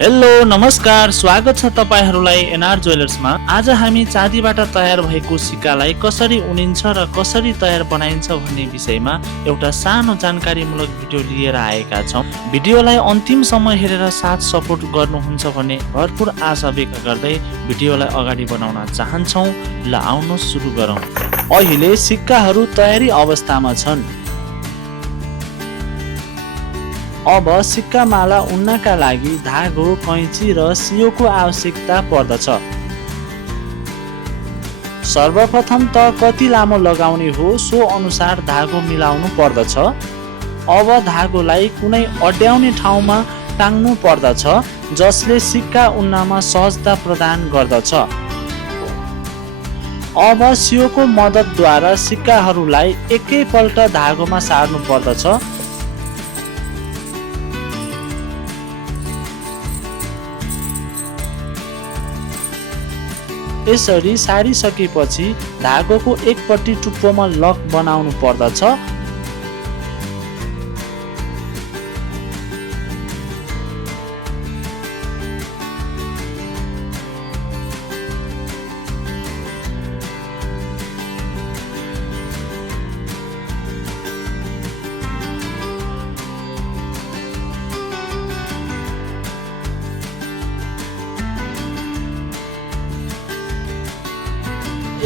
Hello नमस्कार, स्वागत छ तपाईहरुलाई एनआर ज्वेलर्समा। आज हामी चाँदीबाट तयार भएको सिक्कालाई कसरी उनिन्छ र कसरी तयार बनाइन्छ भन्ने विषयमा एउटा सानो जानकारीमूलक भिडियो लिएर आएका छौं। भिडियोलाई अन्तिमसम्म हेरेर साथ सपोर्ट गर्नुहुन्छ भन्ने भरपूर आशा व्यक्त गर्दै भिडियोलाई अगाडि बढाउन चाहन्छौं। ल आउनुहोस् सुरु गरौँ। अहिले सिक्काहरू तयारी अवस्थामा छन्। अब सिक्का माला उन्नका लागि धागो, कैंची र सियोको आवश्यकता पर्दछ। सर्वप्रथम त कति लामो लगाउने हो सो अनुसार धागो मिलाउनु पर्दछ। अब धागोलाई कुनै अड्याउने ठाउँमा टाङ्नु पर्दछ जसले सिक्का उन्नमा सहजता प्रदान गर्दछ। अब सियोको मद्दतद्वारा सिक्काहरूलाई एकैपल्ट धागोमा सार्नु पर्दछ। यसरी सारिसकेपछि धागोको एकपट्टि टुप्पोमा लक बनाउनु पर्दछ।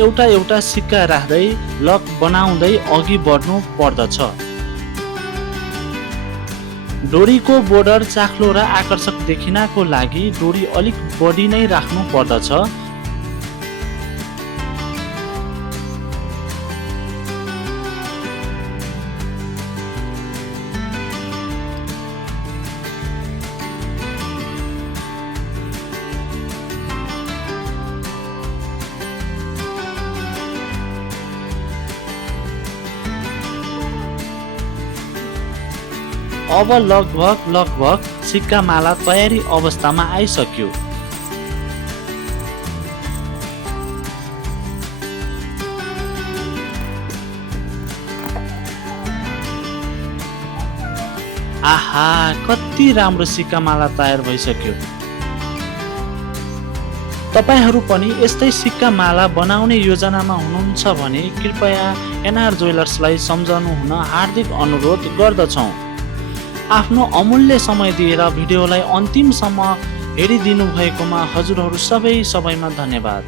एउटा एउटा सिक्का राख्दै लक बनाउँदै अघि बढ्नु पर्दछ। डोरीको बोर्डर चाख्लो र आकर्षक देखिनको लागि डोरी अलिक बढी नै राख्नु पर्दछ। अब लगभग सिक्का माला तयारी अवस्थामा आइसक्यो। आहा, कति राम्रो सिक्का माला तयार भइसक्यो। तपाईहरु पनि यस्तै सिक्का माला बनाउने योजनामा हुनुहुन्छ भने कृपया एनआर ज्वेलर्सलाई सम्झनु हुन हार्दिक अनुरोध गर्दछौं। आफ्नो अमूल्य समय दिएर भिडियोलाई अन्तिमसम्म हेरिदिनु भएकोमा हजुरहरू सबैमा धन्यवाद।